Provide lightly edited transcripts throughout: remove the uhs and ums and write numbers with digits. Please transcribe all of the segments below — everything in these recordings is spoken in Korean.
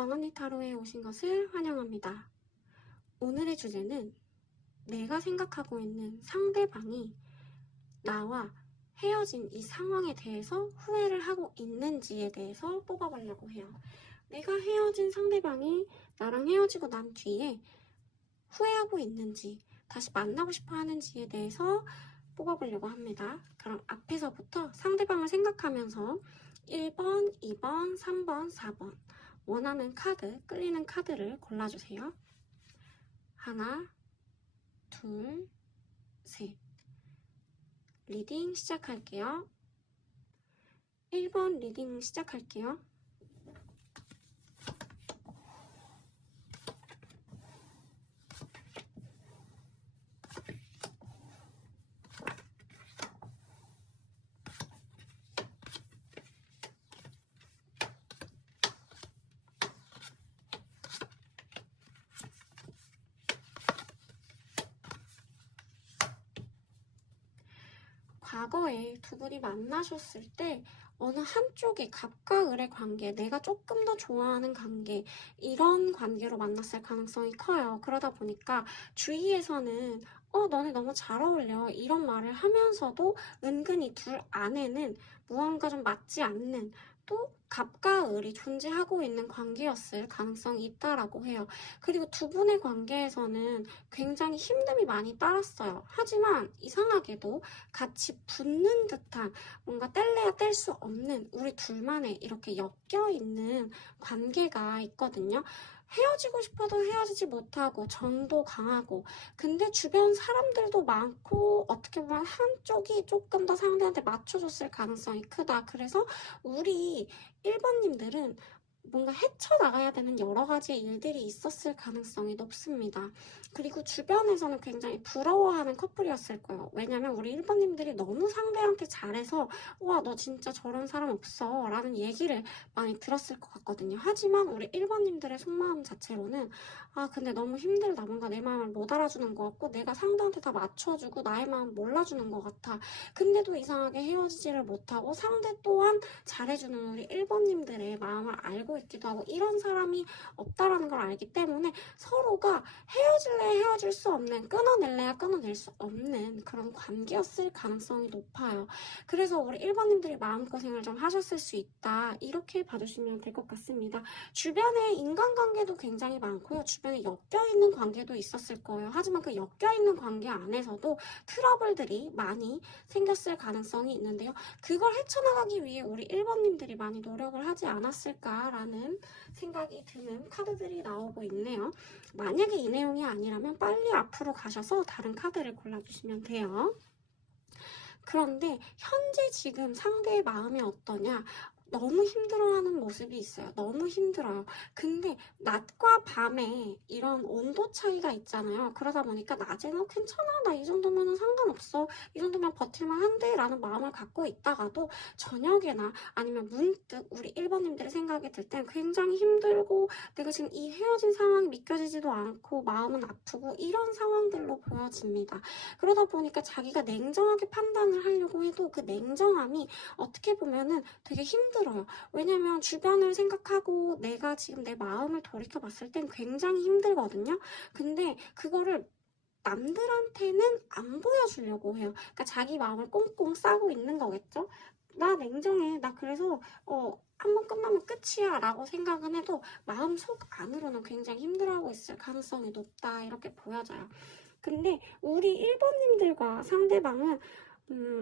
왕언니 타로에 오신 것을 환영합니다. 오늘의 주제는 내가 생각하고 있는 상대방이 나와 헤어진 이 상황에 대해서 후회를 하고 있는지에 대해서 뽑아보려고 해요. 내가 헤어진 상대방이 나랑 헤어지고 난 뒤에 후회하고 있는지, 다시 만나고 싶어 하는지에 대해서 뽑아보려고 합니다. 그럼 앞에서부터 상대방을 생각하면서 1번, 2번, 3번, 4번 원하는 카드, 끌리는 카드를 골라주세요. 하나, 둘, 셋. 리딩 시작할게요. 1번 리딩 시작할게요. 과거에 두 분이 만나셨을 때 어느 한쪽이 갑과 을의 관계, 내가 조금 더 좋아하는 관계, 이런 관계로 만났을 가능성이 커요. 그러다 보니까 주위에서는 너네 너무 잘 어울려 이런 말을 하면서도 은근히 둘 안에는 무언가 좀 맞지 않는, 또 갑과 을이 존재하고 있는 관계였을 가능성이 있다라고 해요. 그리고 두 분의 관계에서는 굉장히 힘듦이 많이 따랐어요. 하지만 이상하게도 같이 붙는 듯한, 뭔가 뗄래야 뗄 수 없는 우리 둘만의 이렇게 엮여있는 관계가 있거든요. 헤어지고 싶어도 헤어지지 못하고 정도 강하고, 근데 주변 사람들도 많고 어떻게 보면 한쪽이 조금 더 상대한테 맞춰줬을 가능성이 크다. 그래서 우리 1번님들은 뭔가 헤쳐나가야 되는 여러 가지 일들이 있었을 가능성이 높습니다. 그리고 주변에서는 굉장히 부러워하는 커플이었을 거예요. 왜냐면 우리 1번님들이 너무 상대한테 잘해서 와, 너 진짜 저런 사람 없어 라는 얘기를 많이 들었을 것 같거든요. 하지만 우리 1번님들의 속마음 자체로는 근데 너무 힘들다. 뭔가 내 마음을 못 알아주는 것 같고 내가 상대한테 다 맞춰주고 나의 마음 몰라주는 것 같아. 근데도 이상하게 헤어지지를 못하고 상대 또한 잘해주는 우리 1번님들의 마음을 알고 있기도 하고, 이런 사람이 없다라는 걸 알기 때문에 서로가 헤어질래야 헤어질 수 없는, 끊어낼래야 끊어낼 수 없는 그런 관계였을 가능성이 높아요. 그래서 우리 1번님들이 마음고생을 좀 하셨을 수 있다, 이렇게 봐주시면 될 것 같습니다. 주변에 인간관계도 굉장히 많고요. 주변에 엮여있는 관계도 있었을 거예요. 하지만 그 엮여있는 관계 안에서도 트러블들이 많이 생겼을 가능성이 있는데요. 그걸 헤쳐나가기 위해 우리 1번님들이 많이 노력을 하지 않았을까라는 생각이 드는 카드들이 나오고 있네요. 만약에 이 내용이 아니라면 빨리 앞으로 가셔서 다른 카드를 골라주시면 돼요. 그런데 현재 지금 상대의 마음이 어떠냐? 너무 힘들어하는 모습이 있어요. 너무 힘들어요. 근데 낮과 밤에 이런 온도 차이가 있잖아요. 그러다 보니까 낮에는 괜찮아, 나 이 정도면 상관없어, 이 정도면 버틸만 한데 라는 마음을 갖고 있다가도 저녁에나 아니면 문득 우리 1번님들의 생각이 들 땐 굉장히 힘들고 내가 지금 이 헤어진 상황이 믿겨지지도 않고 마음은 아프고 이런 상황들로 보여집니다. 그러다 보니까 자기가 냉정하게 판단을 하려고 해도 그 냉정함이 어떻게 보면은 되게 힘들어요. 왜냐면 주변을 생각하고 내가 지금 내 마음을 돌이켜봤을 땐 굉장히 힘들거든요. 근데 그거를 남들한테는 안 보여주려고 해요. 그러니까 자기 마음을 꽁꽁 싸고 있는 거겠죠? 나 냉정해. 나 그래서 한 번 끝나면 끝이야 라고 생각은 해도 마음속 안으로는 굉장히 힘들어하고 있을 가능성이 높다, 이렇게 보여져요. 근데 우리 1번님들과 상대방은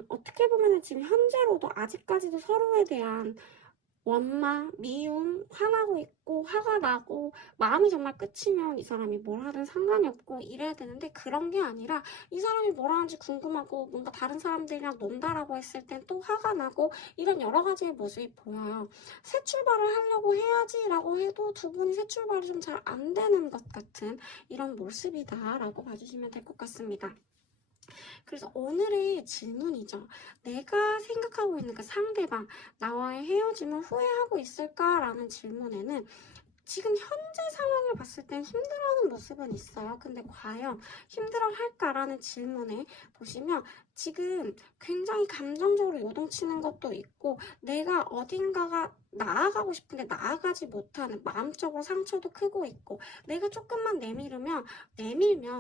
어떻게 보면 지금 현재로도 아직까지도 서로에 대한 원망, 미움, 화나고 있고 화가 나고 마음이 정말 끝이면 이 사람이 뭘 하든 상관이 없고 이래야 되는데, 그런 게 아니라 이 사람이 뭘 하는지 궁금하고 뭔가 다른 사람들이랑 논다라고 했을 땐 또 화가 나고, 이런 여러 가지의 모습이 보여요. 새 출발을 하려고 해야지 라고 해도 두 분이 새 출발이 좀 잘 안 되는 것 같은 이런 모습이다 라고 봐주시면 될 것 같습니다. 그래서 오늘의 질문이죠. 내가 생각하고 있는 그 상대방, 나와의 헤어짐을 후회하고 있을까라는 질문에는 지금 현재 상황을 봤을 땐 힘들어하는 모습은 있어요. 근데 과연 힘들어할까라는 질문에 보시면 지금 굉장히 감정적으로 요동치는 것도 있고, 내가 어딘가가 나아가고 싶은데 나아가지 못하는, 마음적으로 상처도 크고 있고, 내가 조금만 내밀면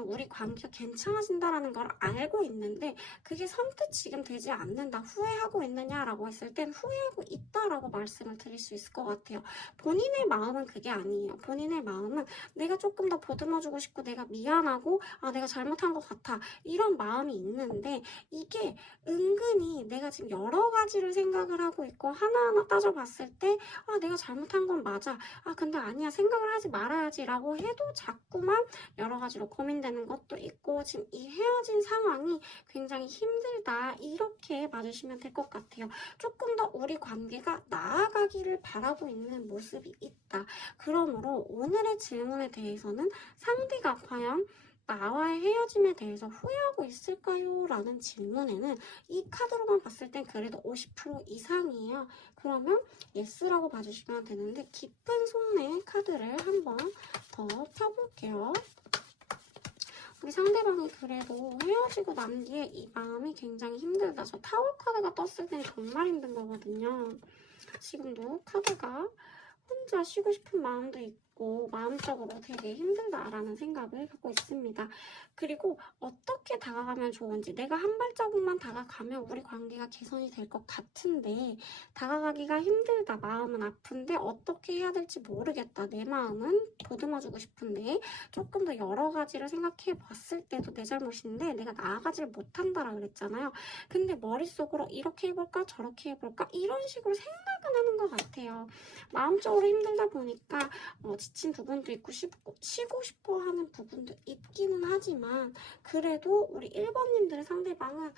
우리 관계가 괜찮아진다라는 걸 알고 있는데 그게 선뜻 지금 되지 않는다, 후회하고 있느냐라고 했을 땐 후회하고 있다라고 말씀을 드릴 수 있을 것 같아요. 본인의 마음은 그게 아니에요. 본인의 마음은 내가 조금 더 보듬어주고 싶고, 내가 미안하고, 내가 잘못한 것 같아, 이런 마음이 있는데, 이게 은근히 내가 지금 여러 가지를 생각을 하고 있고 하나하나 따져봤을 때 내가 잘못한 건 맞아, 근데 아니야, 생각을 하지 말아야지 라고 해도 자꾸만 여러 가지로 고민되는 것도 있고, 지금 이 헤어진 상황이 굉장히 힘들다, 이렇게 봐주시면 될 것 같아요. 조금 더 우리 관계가 나아가기를 바라고 있는 모습이 있다. 그러므로 오늘의 질문에 대해서는 상대가 과연 나와의 헤어짐에 대해서 후회하고 있을까요? 라는 질문에는 이 카드로만 봤을 땐 그래도 50% 이상이에요. 그러면 예스라고 봐주시면 되는데, 깊은 속내 카드를 한번 더 펴볼게요. 우리 상대방이 그래도 헤어지고 난 뒤에 이 마음이 굉장히 힘들다. 저 타워 카드가 떴을 땐 정말 힘든 거거든요. 지금도 카드가 혼자 쉬고 싶은 마음도 있고 마음적으로 되게 힘들다라는 생각을 갖고 있습니다. 그리고 어떻게 다가가면 좋은지, 내가 한 발자국만 다가가면 우리 관계가 개선이 될 것 같은데 다가가기가 힘들다, 마음은 아픈데 어떻게 해야 될지 모르겠다, 내 마음은 보듬어주고 싶은데 조금 더 여러 가지를 생각해 봤을 때도 내 잘못인데 내가 나아가지를 못한다라 그랬잖아요. 근데 머릿속으로 이렇게 해볼까 저렇게 해볼까 이런 식으로 생각은 하는 것 같아요. 마음적으로 힘들다 보니까 지친 부분도 있고 쉬고 싶어 하는 부분도 있기는 하지만, 그래도 우리 1번님들의 상대방은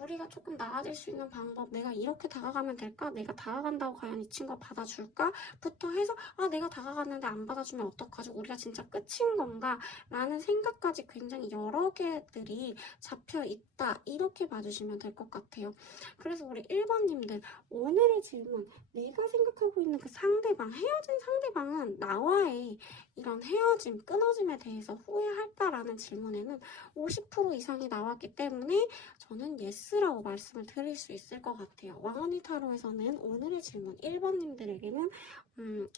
우리가 조금 나아질 수 있는 방법, 내가 이렇게 다가가면 될까? 내가 다가간다고 과연 이 친구가 받아줄까? 부터 해서 내가 다가갔는데 안 받아주면 어떡하지? 우리가 진짜 끝인 건가? 라는 생각까지 굉장히 여러 개들이 잡혀 있다, 이렇게 봐주시면 될 것 같아요. 그래서 우리 1번님들, 오늘의 질문, 내가 생각하고 있는 그 상대방, 헤어진 상대방은 나와의 이런 헤어짐, 끊어짐에 대해서 후회할까라는 질문에는 50% 이상이 나왔기 때문에 저는 예스라고 말씀을 드릴 수 있을 것 같아요. 왕언니 타로에서는 오늘의 질문 1번님들에게는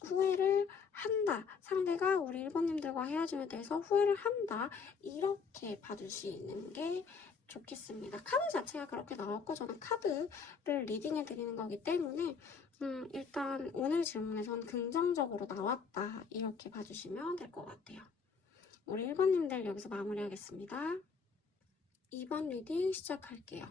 후회를 한다, 상대가 우리 1번님들과 헤어짐에 대해서 후회를 한다, 이렇게 봐주시는 게 좋겠습니다. 카드 자체가 그렇게 나왔고 저는 카드를 리딩해 드리는 거기 때문에 일단 오늘 질문에선 긍정적으로 나왔다, 이렇게 봐주시면 될 것 같아요. 우리 1번님들 여기서 마무리하겠습니다. 2번 리딩 시작할게요.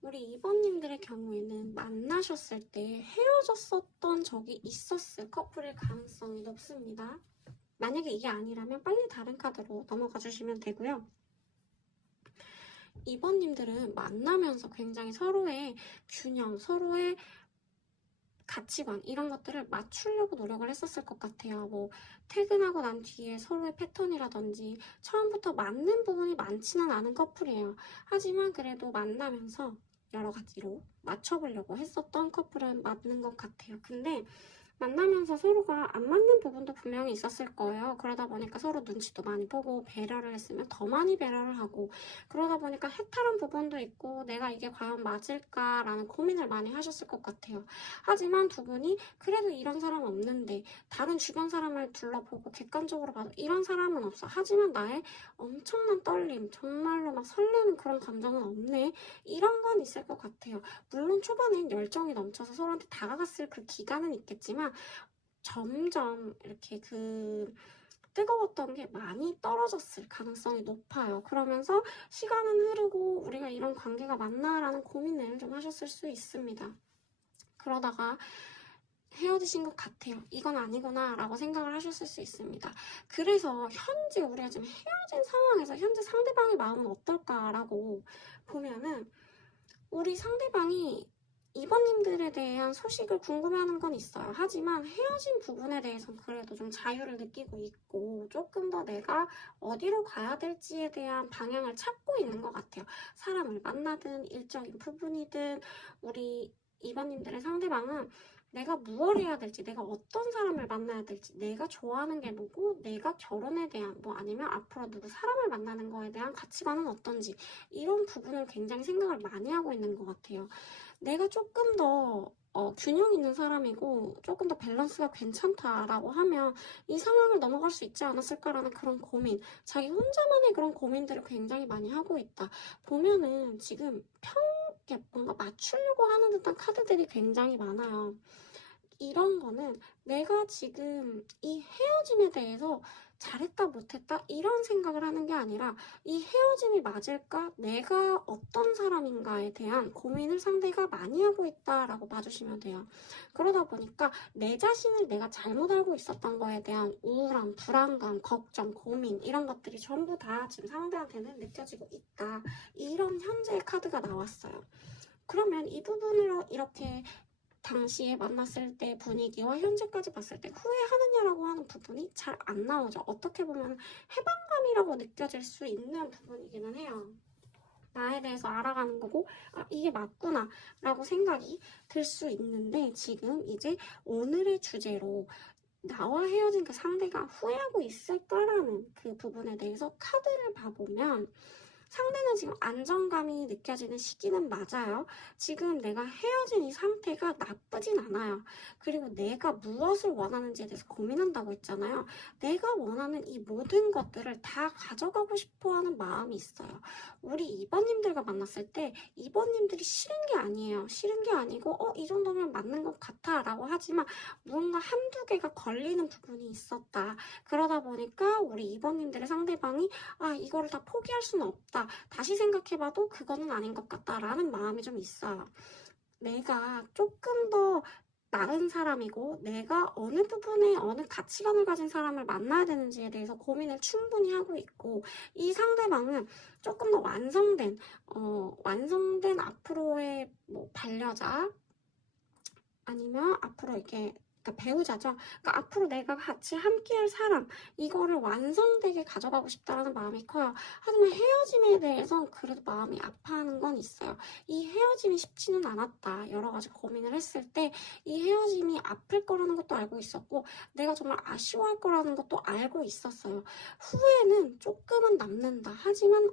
우리 2번님들의 경우에는 만나셨을 때 헤어졌었던 적이 있었을 커플일 가능성이 높습니다. 만약에 이게 아니라면 빨리 다른 카드로 넘어가 주시면 되고요. 2번님들은 만나면서 굉장히 서로의 균형, 서로의 가치관, 이런 것들을 맞추려고 노력을 했었을 것 같아요. 뭐 퇴근하고 난 뒤에 서로의 패턴이라든지 처음부터 맞는 부분이 많지는 않은 커플이에요. 하지만 그래도 만나면서 여러 가지로 맞춰보려고 했었던 커플은 맞는 것 같아요. 근데 만나면서 서로가 안 맞는 부분도 분명히 있었을 거예요. 그러다 보니까 서로 눈치도 많이 보고 배려를 했으면 더 많이 배려를 하고, 그러다 보니까 해탈한 부분도 있고 내가 이게 과연 맞을까라는 고민을 많이 하셨을 것 같아요. 하지만 두 분이 그래도 이런 사람 없는데, 다른 주변 사람을 둘러보고 객관적으로 봐도 이런 사람은 없어, 하지만 나의 엄청난 떨림, 정말로 막 설레는 그런 감정은 없네, 이런 건 있을 것 같아요. 물론 초반엔 열정이 넘쳐서 서로한테 다가갔을 그 기간은 있겠지만 점점 이렇게 그 뜨거웠던 게 많이 떨어졌을 가능성이 높아요. 그러면서 시간은 흐르고 우리가 이런 관계가 맞나라는 고민을 좀 하셨을 수 있습니다. 그러다가 헤어지신 것 같아요. 이건 아니구나 라고 생각을 하셨을 수 있습니다. 그래서 현재 우리가 지금 헤어진 상황에서 현재 상대방의 마음은 어떨까라고 보면은, 우리 상대방이 이번님들에 대한 소식을 궁금해하는 건 있어요. 하지만 헤어진 부분에 대해서는 그래도 좀 자유를 느끼고 있고 조금 더 내가 어디로 가야 될지에 대한 방향을 찾고 있는 것 같아요. 사람을 만나든 일적인 부분이든 우리 이번님들의 상대방은 내가 무엇을 해야 될지, 내가 어떤 사람을 만나야 될지, 내가 좋아하는 게 뭐고, 내가 결혼에 대한, 뭐 아니면 앞으로 누구 사람을 만나는 거에 대한 가치관은 어떤지, 이런 부분을 굉장히 생각을 많이 하고 있는 것 같아요. 내가 조금 더 균형 있는 사람이고 조금 더 밸런스가 괜찮다라고 하면 이 상황을 넘어갈 수 있지 않았을까라는 그런 고민, 자기 혼자만의 그런 고민들을 굉장히 많이 하고 있다. 보면은 지금 이렇게 뭔가 맞추려고 하는 듯한 카드들이 굉장히 많아요. 이런 거는 내가 지금 이 헤어짐에 대해서 잘했다 못했다 이런 생각을 하는 게 아니라 이 헤어짐이 맞을까? 내가 어떤 사람인가에 대한 고민을 상대가 많이 하고 있다라고 봐주시면 돼요. 그러다 보니까 내 자신을 내가 잘못 알고 있었던 거에 대한 우울함, 불안감, 걱정, 고민 이런 것들이 전부 다 지금 상대한테는 느껴지고 있다. 이런 현재의 카드가 나왔어요. 그러면 이 부분으로 이렇게 당시에 만났을 때 분위기와 현재까지 봤을 때 후회하느냐라고 하는 부분이 잘 안 나오죠. 어떻게 보면 해방감이라고 느껴질 수 있는 부분이기는 해요. 나에 대해서 알아가는 거고, 아, 이게 맞구나 라고 생각이 들 수 있는데, 지금 이제 오늘의 주제로 나와 헤어진 그 상대가 후회하고 있을까라는 그 부분에 대해서 카드를 봐보면 상대는 지금 안정감이 느껴지는 시기는 맞아요. 지금 내가 헤어진 이 상태가 나쁘진 않아요. 그리고 내가 무엇을 원하는지에 대해서 고민한다고 했잖아요. 내가 원하는 이 모든 것들을 다 가져가고 싶어하는 마음이 있어요. 우리 이번님들과 만났을 때 이번님들이 싫은 게 아니에요. 싫은 게 아니고 이 정도면 맞는 것 같아 라고 하지만 무언가 한두 개가 걸리는 부분이 있었다. 그러다 보니까 우리 이번님들의 상대방이 이거를 다 포기할 수는 없다. 다시 생각해봐도 그거는 아닌 것 같다라는 마음이 좀 있어요. 내가 조금 더 나은 사람이고 내가 어느 부분에 어느 가치관을 가진 사람을 만나야 되는지에 대해서 고민을 충분히 하고 있고 이 상대방은 조금 더 완성된 앞으로의 뭐 반려자 아니면 앞으로 이렇게 배우자죠. 그러니까 앞으로 내가 같이 함께할 사람 이거를 완성되게 가져가고 싶다라는 마음이 커요. 하지만 헤어짐에 대해서 그래도 마음이 아파하는 건 있어요. 이 헤어짐이 쉽지는 않았다. 여러 가지 고민을 했을 때 이 헤어짐이 아플 거라는 것도 알고 있었고 내가 정말 아쉬워할 거라는 것도 알고 있었어요. 후회는 조금은 남는다. 하지만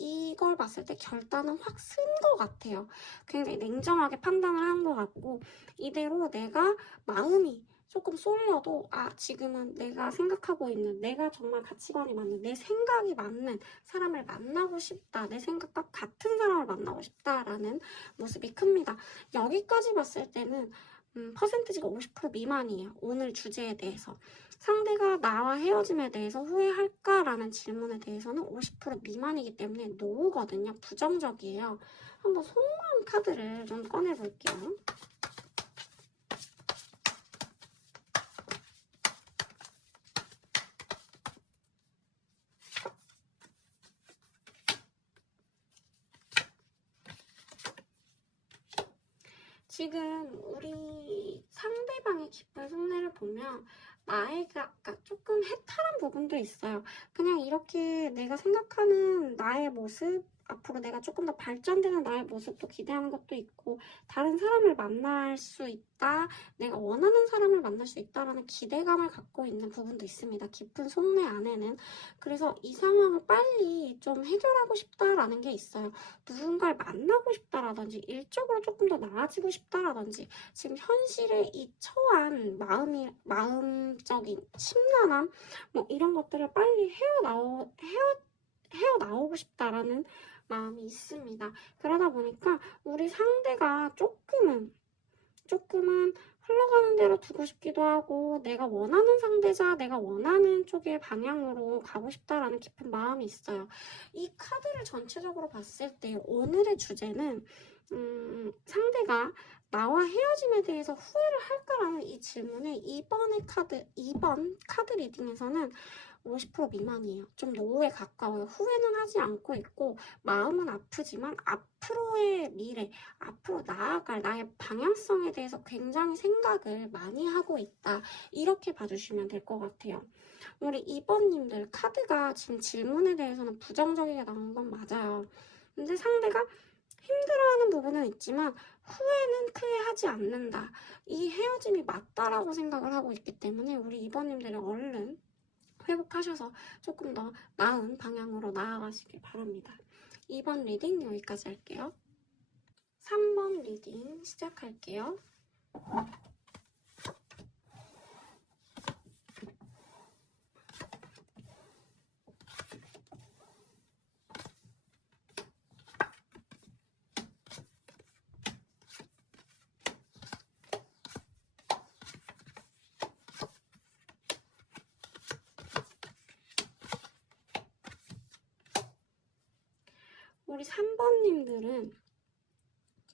이걸 봤을 때 결단은 확 쓴 것 같아요. 굉장히 냉정하게 판단을 한 것 같고 이대로 내가 마음이 조금 쏠려도 지금은 내가 생각하고 있는 내가 정말 가치관이 맞는 내 생각이 맞는 사람을 만나고 싶다. 내 생각과 같은 사람을 만나고 싶다라는 모습이 큽니다. 여기까지 봤을 때는 퍼센티지가 50% 미만이에요. 오늘 주제에 대해서. 상대가 나와 헤어짐에 대해서 후회할까라는 질문에 대해서는 50% 미만이기 때문에 노거든요. 부정적이에요. 한번 속마음 카드를 좀 꺼내볼게요. 지금 우리 상대방의 기쁜 속내를 보면 나이가 조금 해탈한 부분도 있어요. 그냥 이렇게 내가 생각하는 나의 모습, 앞으로 내가 조금 더 발전되는 나의 모습도 기대하는 것도 있고 다른 사람을 만날 수 있다, 내가 원하는 사람을 만날 수 있다라는 기대감을 갖고 있는 부분도 있습니다. 깊은 속내 안에는. 그래서 이 상황을 빨리 좀 해결하고 싶다라는 게 있어요. 누군가를 만나고 싶다라든지 일적으로 조금 더 나아지고 싶다라든지 지금 현실에 이 처한 마음적인 심란함 뭐 이런 것들을 빨리 헤어나오고 싶다라는 마음이 있습니다. 그러다 보니까 우리 상대가 조금은 흘러가는 대로 두고 싶기도 하고 내가 원하는 상대자, 내가 원하는 쪽의 방향으로 가고 싶다라는 깊은 마음이 있어요. 이 카드를 전체적으로 봤을 때 오늘의 주제는 상대가 나와 헤어짐에 대해서 후회를 할까라는 이 질문에 2번 카드 리딩에서는 50% 미만이에요. 좀 노후에 가까워요. 후회는 하지 않고 있고 마음은 아프지만 앞으로의 미래, 앞으로 나아갈 나의 방향성에 대해서 굉장히 생각을 많이 하고 있다. 이렇게 봐주시면 될 것 같아요. 우리 2번님들 카드가 지금 질문에 대해서는 부정적이게 나온 건 맞아요. 근데 상대가 힘들어하는 부분은 있지만 후회는 크게 하지 않는다. 이 헤어짐이 맞다라고 생각을 하고 있기 때문에 우리 2번님들이 얼른 회복하셔서 조금 더 나은 방향으로 나아가시길 바랍니다. 2번 리딩 여기까지 할게요. 3번 리딩 시작할게요. 우리 3번님들은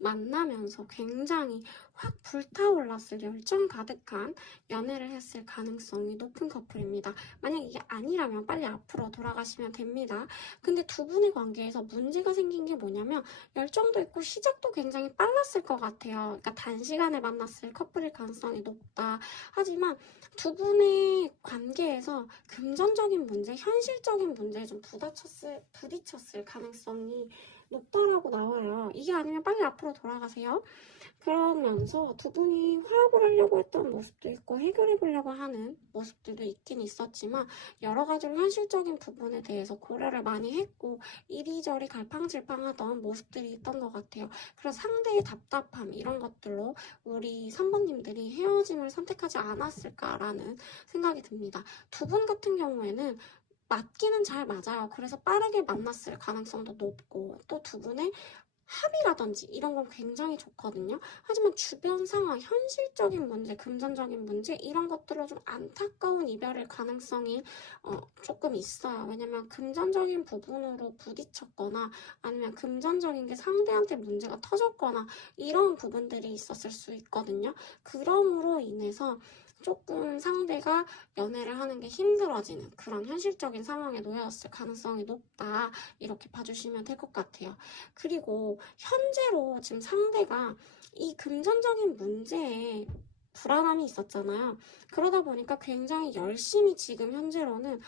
만나면서 굉장히 확 불타올랐을 열정 가득한 연애를 했을 가능성이 높은 커플입니다. 만약 이게 아니라면 빨리 앞으로 돌아가시면 됩니다. 근데 두 분의 관계에서 문제가 생긴 게 뭐냐면 열정도 있고 시작도 굉장히 빨랐을 것 같아요. 그러니까 단시간에 만났을 커플일 가능성이 높다. 하지만 두 분의 관계에서 금전적인 문제, 현실적인 문제에 좀 부딪혔을 가능성이 높다라고 나와요. 이게 아니면 빨리 앞으로 돌아가세요. 그러면서 두 분이 화합을 하려고 했던 모습도 있고 해결해 보려고 하는 모습들도 있긴 있었지만 여러 가지로 현실적인 부분에 대해서 고려를 많이 했고 이리저리 갈팡질팡하던 모습들이 있던 것 같아요. 그래서 상대의 답답함 이런 것들로 우리 3번님들이 헤어짐을 선택하지 않았을까라는 생각이 듭니다. 두 분 같은 경우에는 맞기는 잘 맞아요. 그래서 빠르게 만났을 가능성도 높고 또 두 분의 합의라든지 이런 건 굉장히 좋거든요. 하지만 주변 상황, 현실적인 문제, 금전적인 문제 이런 것들로 좀 안타까운 이별일 가능성이 조금 있어요. 왜냐면 금전적인 부분으로 부딪혔거나 아니면 금전적인 게 상대한테 문제가 터졌거나 이런 부분들이 있었을 수 있거든요. 그럼으로 인해서 조금 상대가 연애를 하는 게 힘들어지는 그런 현실적인 상황에 놓였을 가능성이 높다. 이렇게 봐주시면 될 것 같아요. 그리고 현재로 지금 상대가 이 금전적인 문제에 불안함이 있었잖아요. 그러다 보니까 굉장히 열심히 지금 현재로는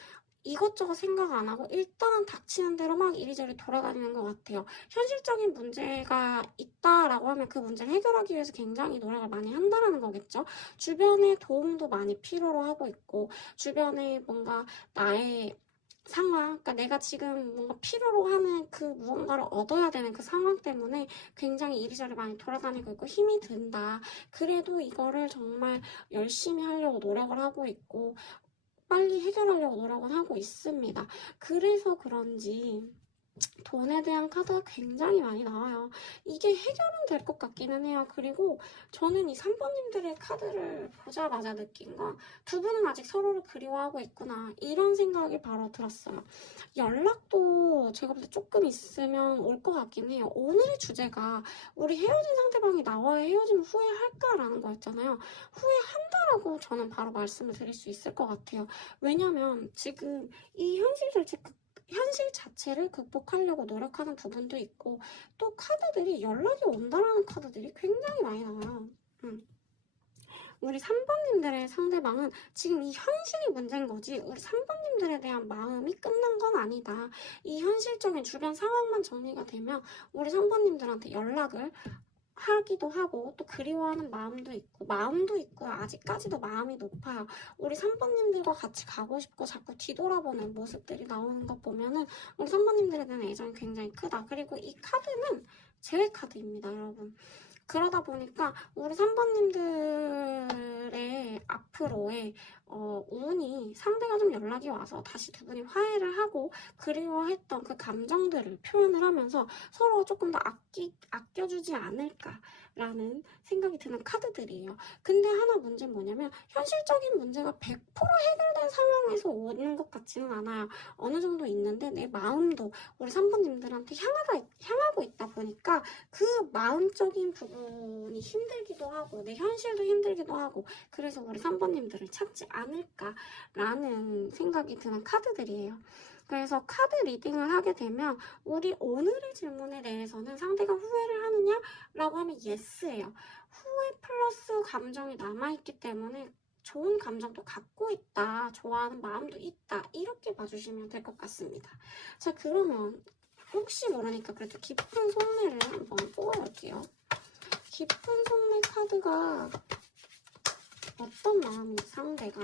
이것저것 생각 안 하고 일단은 닥치는 대로 막 이리저리 돌아다니는 것 같아요. 현실적인 문제가 있다라고 하면 그 문제를 해결하기 위해서 굉장히 노력을 많이 한다는 거겠죠. 주변의 도움도 많이 필요로 하고 있고 주변에 뭔가 나의 상황, 그러니까 내가 지금 뭔가 필요로 하는 그 무언가를 얻어야 되는 그 상황 때문에 굉장히 이리저리 많이 돌아다니고 있고 힘이 든다. 그래도 이거를 정말 열심히 하려고 노력을 하고 있고 빨리 해결하려고 노력은 하고 있습니다. 그래서 그런지 돈에 대한 카드가 굉장히 많이 나와요. 이게 해결은 될 것 같기는 해요. 그리고 저는 이 3번님들의 카드를 보자마자 느낀 건 두 분은 아직 서로를 그리워하고 있구나 이런 생각이 바로 들었어요. 연락도 제가 볼 때 조금 있으면 올 것 같긴 해요. 오늘의 주제가 우리 헤어진 상대방이 나와의 헤어짐 후회할까라는 거였잖아요. 후회한다라고 저는 바로 말씀을 드릴 수 있을 것 같아요. 왜냐면 지금 이 현실 자체를 극복하려고 노력하는 부분도 있고 또 카드들이 연락이 온다라는 카드들이 굉장히 많이 나와요. 우리 3번님들의 상대방은 지금 이 현실이 문제인 거지 우리 3번님들에 대한 마음이 끝난 건 아니다. 이 현실적인 주변 상황만 정리가 되면 우리 3번님들한테 연락을 하기도 하고 또 그리워하는 마음도 있고 아직까지도 마음이 높아요. 우리 3번님들과 같이 가고 싶고 자꾸 뒤돌아보는 모습들이 나오는 것 보면은 우리 3번님들에 대한 애정이 굉장히 크다. 그리고 이 카드는 재회 카드입니다, 여러분. 그러다 보니까 우리 3번님들의 앞으로의 운이 상대가 좀 연락이 와서 다시 두 분이 화해를 하고 그리워했던 그 감정들을 표현을 하면서 서로 조금 더 아껴주지 않을까라는 생각이 드는 카드들이에요. 근데 하나 문제는 뭐냐면 현실적인 문제가 100% 해결된 상황에서 오는 것 같지는 않아요. 어느 정도 있는데 내 마음도 우리 3번님들한테 향하고 있다 보니까 그 마음적인 부분이 힘들기도 하고 내 현실도 힘들기도 하고 그래서 우리 3번님들을 찾지 않을까라는 생각이 드는 카드들이에요. 그래서 카드 리딩을 하게 되면 우리 오늘의 질문에 대해서는 상대가 후회를 하느냐? 라고 하면 예스예요. 후회 플러스 감정이 남아있기 때문에 좋은 감정도 갖고 있다, 좋아하는 마음도 있다, 이렇게 봐주시면 될 것 같습니다. 자, 그러면 혹시 모르니까 그래도 깊은 속내를 한번 뽑아볼게요. 깊은 속내 카드가 어떤 마음인지 상대가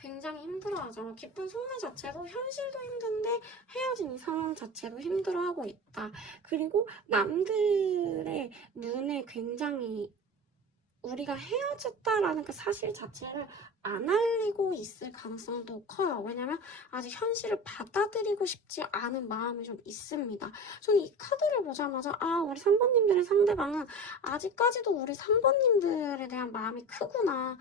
굉장히 힘들어하죠. 깊은 속내 자체도 현실도 힘든데 헤어진 이 상황 자체도 힘들어하고 있다. 그리고 남들의 눈에 굉장히 우리가 헤어졌다라는 그 사실 자체를 안 알리고 있을 가능성도 커요. 왜냐면 아직 현실을 받아들이고 싶지 않은 마음이 좀 있습니다. 저는 이 카드를 보자마자 우리 3번님들의 상대방은 아직까지도 우리 3번님들에 대한 마음이 크구나.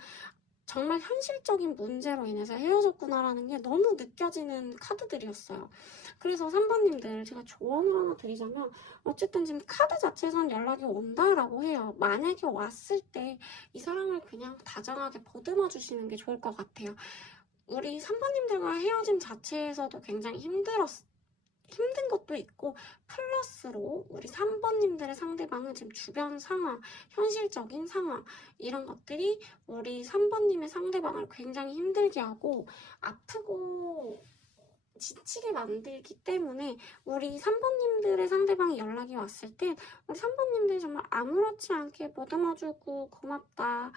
정말 현실적인 문제로 인해서 헤어졌구나라는 게 너무 느껴지는 카드들이었어요. 그래서 3번님들 제가 조언을 하나 드리자면 어쨌든 지금 카드 자체에선 연락이 온다라고 해요. 만약에 왔을 때 이 사람을 그냥 다정하게 보듬어 주시는 게 좋을 것 같아요. 우리 3번님들과 헤어짐 자체에서도 굉장히 힘든 것도 있고 플러스로 우리 3번님들의 상대방은 지금 주변 상황, 현실적인 상황 이런 것들이 우리 3번님의 상대방을 굉장히 힘들게 하고 아프고 지치게 만들기 때문에 우리 3번님들의 상대방이 연락이 왔을 때 우리 3번님들이 정말 아무렇지 않게 보듬어주고 고맙다,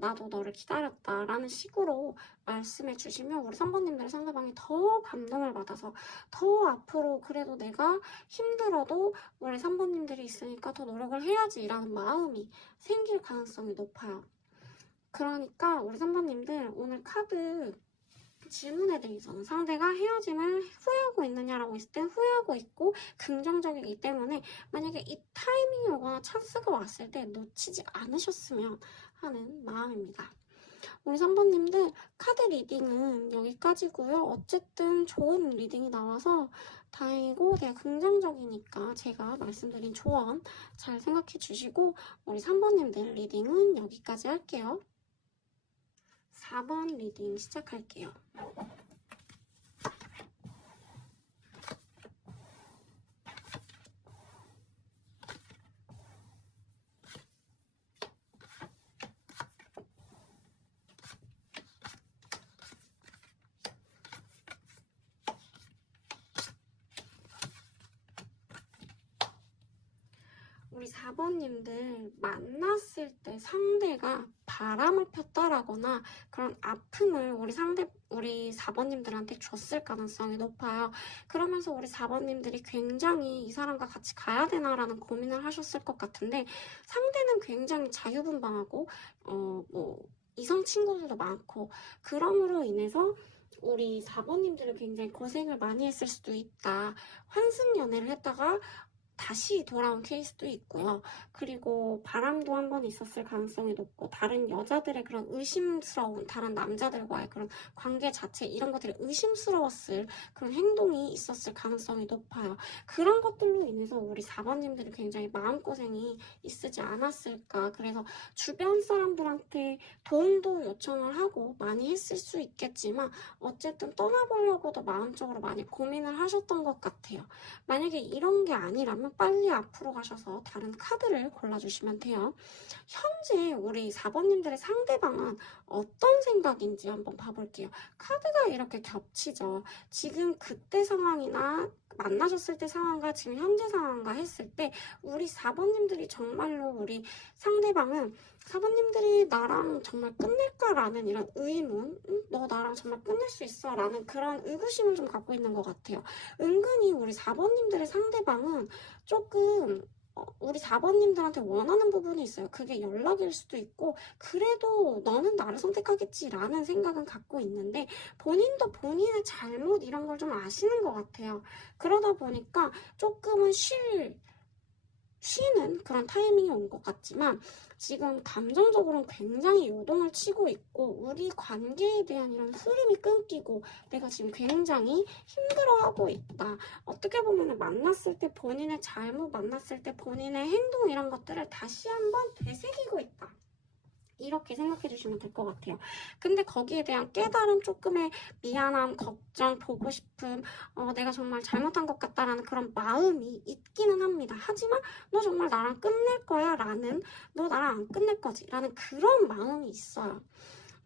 나도 너를 기다렸다 라는 식으로 말씀해 주시면 우리 3번님들의 상대방이 더 감동을 받아서 더 앞으로 그래도 내가 힘들어도 우리 3번님들이 있으니까 더 노력을 해야지 라는 마음이 생길 가능성이 높아요. 그러니까 우리 3번님들 오늘 카드 질문에 대해서는 상대가 헤어짐을 후회하고 있느냐라고 했을 때 후회하고 있고 긍정적이기 때문에 만약에 이 타이밍이 오거나 찬스가 왔을 때 놓치지 않으셨으면 하는 마음입니다. 우리 3번님들 카드 리딩은 여기까지고요. 어쨌든 좋은 리딩이 나와서 다행이고 되게 긍정적이니까 제가 말씀드린 조언 잘 생각해 주시고 우리 3번님들 리딩은 여기까지 할게요. 4번 리딩 시작할게요. 우리 4번님들 만났을 때 상대가 바람을 폈다라거나 그런 아픔을 우리 4번님들한테 줬을 가능성이 높아요. 그러면서 우리 4번님들이 굉장히 이 사람과 같이 가야 되나라는 고민을 하셨을 것 같은데 상대는 굉장히 자유분방하고 이성 친구들도 많고 그럼으로 인해서 우리 4번님들은 굉장히 고생을 많이 했을 수도 있다. 환승 연애를 했다가 다시 돌아온 케이스도 있고요. 그리고 바람도 한 번 있었을 가능성이 높고 다른 여자들의 그런 의심스러운 다른 남자들과의 그런 관계 자체 이런 것들이 의심스러웠을 그런 행동이 있었을 가능성이 높아요. 그런 것들로 인해서 우리 4번님들이 굉장히 마음고생이 있으지 않았을까. 그래서 주변 사람들한테 도움도 요청을 하고 많이 했을 수 있겠지만 어쨌든 떠나보려고도 마음적으로 많이 고민을 하셨던 것 같아요. 만약에 이런 게 아니라면 빨리 앞으로 가셔서 다른 카드를 골라주시면 돼요. 현재 우리 4번님들의 상대방은 어떤 생각인지 한번 봐볼게요. 카드가 이렇게 겹치죠. 지금 그때 상황이나 만나셨을 때 상황과 지금 현재 상황과 했을 때 우리 4번님들이 정말로 우리 상대방은 4번님들이 나랑 정말 끝낼까라는 이런 의문, 너 나랑 정말 끝낼 수 있어 라는 그런 의구심을 좀 갖고 있는 것 같아요. 은근히 우리 4번님들의 상대방은 조금 우리 4번님들한테 원하는 부분이 있어요. 그게 연락일 수도 있고 그래도 너는 나를 선택하겠지 라는 생각은 갖고 있는데 본인도 본인의 잘못 이런 걸 좀 아시는 것 같아요. 그러다 보니까 조금은 쉬는 그런 타이밍이 온 것 같지만 지금 감정적으로는 굉장히 요동을 치고 있고 우리 관계에 대한 이런 흐름이 끊기고 내가 지금 굉장히 힘들어하고 있다. 어떻게 보면 만났을 때 본인의 잘못, 만났을 때 본인의 행동 이런 것들을 다시 한번 되새기고 있다. 이렇게 생각해 주시면 될 것 같아요. 근데 거기에 대한 깨달음, 조금의 미안함, 걱정, 보고 싶음, 내가 정말 잘못한 것 같다라는 그런 마음이 있기는 합니다. 하지만 너 정말 나랑 끝낼 거야 라는, 너 나랑 안 끝낼 거지 라는 그런 마음이 있어요.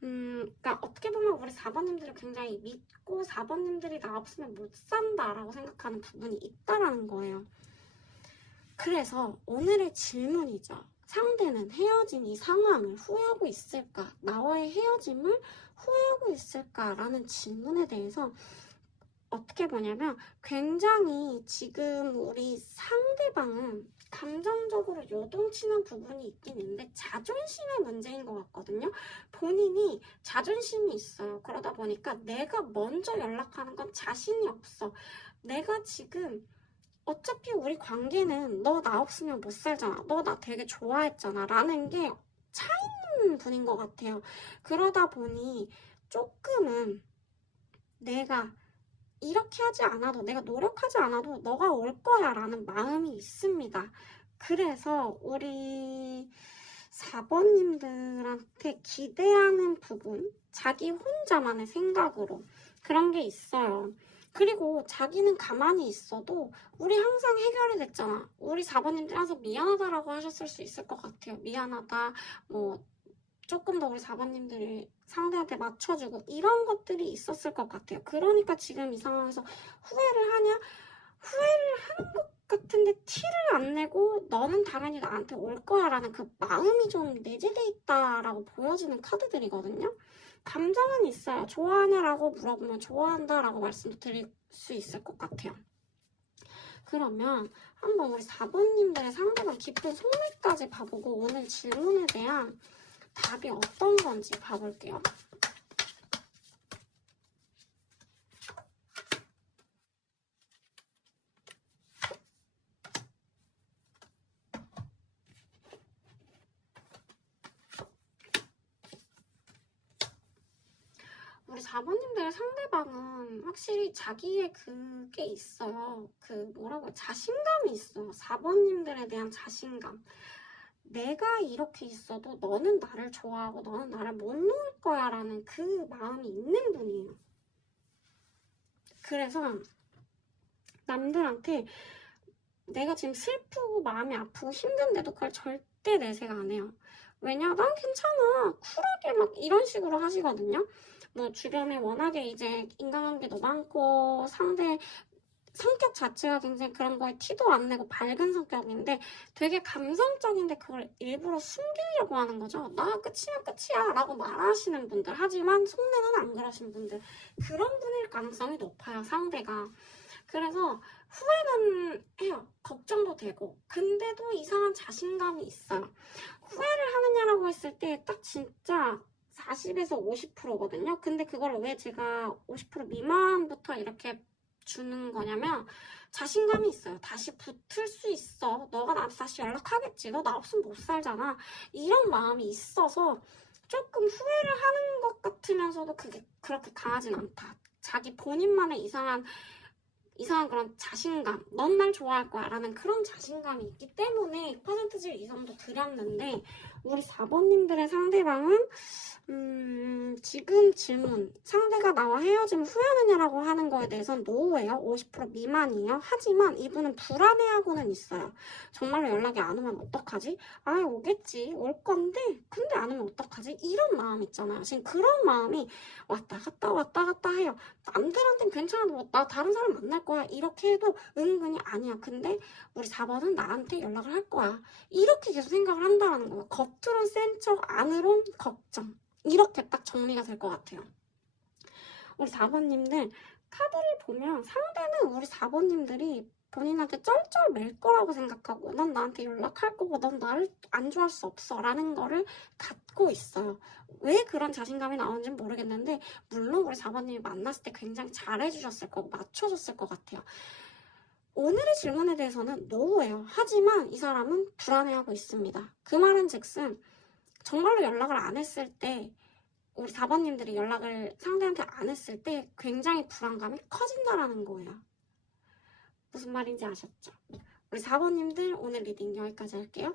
그러니까 어떻게 보면 우리 4번님들을 굉장히 믿고 4번님들이 나 없으면 못 산다라고 생각하는 부분이 있다라는 거예요. 그래서 오늘의 질문이죠. 상대는 헤어진 이 상황을 후회하고 있을까? 나와의 헤어짐을 후회하고 있을까? 라는 질문에 대해서 어떻게 보냐면 굉장히 지금 우리 상대방은 감정적으로 요동치는 부분이 있긴 있는데 자존심의 문제인 것 같거든요. 본인이 자존심이 있어요. 그러다 보니까 내가 먼저 연락하는 건 자신이 없어. 내가 지금 어차피 우리 관계는 너 나 없으면 못 살잖아. 너 나 되게 좋아했잖아. 라는 게 차이는 분인 것 같아요. 그러다 보니 조금은 내가 이렇게 하지 않아도, 내가 노력하지 않아도 너가 올 거야 라는 마음이 있습니다. 그래서 우리 4번님들한테 기대하는 부분, 자기 혼자만의 생각으로 그런 게 있어요. 그리고 자기는 가만히 있어도 우리 항상 해결이 됐잖아. 우리 4번님들 항상 미안하다라고 하셨을 수 있을 것 같아요. 미안하다, 뭐 조금 더 우리 4번님들이 상대한테 맞춰주고 이런 것들이 있었을 것 같아요. 그러니까 지금 이 상황에서 후회를 하냐? 후회를 하는 것 같은데 티를 안 내고 너는 당연히 나한테 올 거야 라는 그 마음이 좀 내재돼 있다라고 보여지는 카드들이거든요. 감정은 있어요. 좋아하냐라고 물어보면 좋아한다라고 말씀도 드릴 수 있을 것 같아요. 그러면 한번 우리 4번님들의 상대방 깊은 속내까지 봐보고 오늘 질문에 대한 답이 어떤 건지 봐볼게요. 우리 4번님들의 상대방은 확실히 자기의 그게 있어요. 그 뭐라고 자신감이 있어요. 4번님들에 대한 자신감. 내가 이렇게 있어도 너는 나를 좋아하고 너는 나를 못 놓을 거야 라는 그 마음이 있는 분이에요. 그래서 남들한테 내가 지금 슬프고 마음이 아프고 힘든데도 그걸 절대 내색 안 해요. 왜냐? 난 괜찮아. 쿨하게 막 이런 식으로 하시거든요. 뭐 주변에 워낙에 이제 인간관계도 많고 상대 성격 자체가 굉장히 그런 거에 티도 안 내고 밝은 성격인데 되게 감성적인데 그걸 일부러 숨기려고 하는 거죠. 나 끝이면 끝이야 라고 말하시는 분들, 하지만 속내는 안 그러신 분들, 그런 분일 가능성이 높아요, 상대가. 그래서 후회는 해요. 걱정도 되고. 근데도 이상한 자신감이 있어요. 후회를 하느냐라고 했을 때 딱 진짜 40에서 50%거든요. 근데 그걸 왜 제가 50% 미만부터 이렇게 주는 거냐면 자신감이 있어요. 다시 붙을 수 있어. 너가 나한테 다시 연락하겠지. 너 나 없으면 못 살잖아. 이런 마음이 있어서 조금 후회를 하는 것 같으면서도 그게 그렇게 강하진 않다. 자기 본인만의 이상한 그런 자신감, 넌 날 좋아할 거야 라는 그런 자신감이 있기 때문에 퍼센트질 이 정도 드렸는데 우리 4번님들의 상대방은 지금 질문, 상대가 나와 헤어지면 후회하느냐라고 하는 거에 대해서는 노예요. 50% 미만이에요. 하지만 이분은 불안해하고는 있어요. 정말로 연락이 안 오면 어떡하지? 아, 오겠지. 올 건데 근데 안 오면 어떡하지? 이런 마음 있잖아요. 지금 그런 마음이 왔다 갔다 해요. 남들한테는 괜찮아도 뭐 나 다른 사람 만날 거야 이렇게 해도 은근히 아니야. 근데 우리 4번은 나한테 연락을 할 거야. 이렇게 계속 생각을 한다는 거예요. 겉으론 센 척, 안으론 걱정. 이렇게 딱 정리가 될 것 같아요. 우리 4번님들 카드를 보면 상대는 우리 4번님들이 본인한테 쩔쩔 맬 거라고 생각하고 넌 나한테 연락할 거고 넌 나를 안 좋아할 수 없어 라는 거를 갖고 있어요. 왜 그런 자신감이 나오는지는 모르겠는데 물론 우리 4번님이 만났을 때 굉장히 잘해주셨을 거고 맞춰줬을 것 같아요. 오늘의 질문에 대해서는 노예요. 하지만 이 사람은 불안해하고 있습니다. 그 말은 즉슨 정말로 연락을 안 했을 때, 우리 4번님들이 연락을 상대한테 안 했을 때 굉장히 불안감이 커진다라는 거예요. 무슨 말인지 아셨죠? 우리 4번님들 오늘 리딩 여기까지 할게요.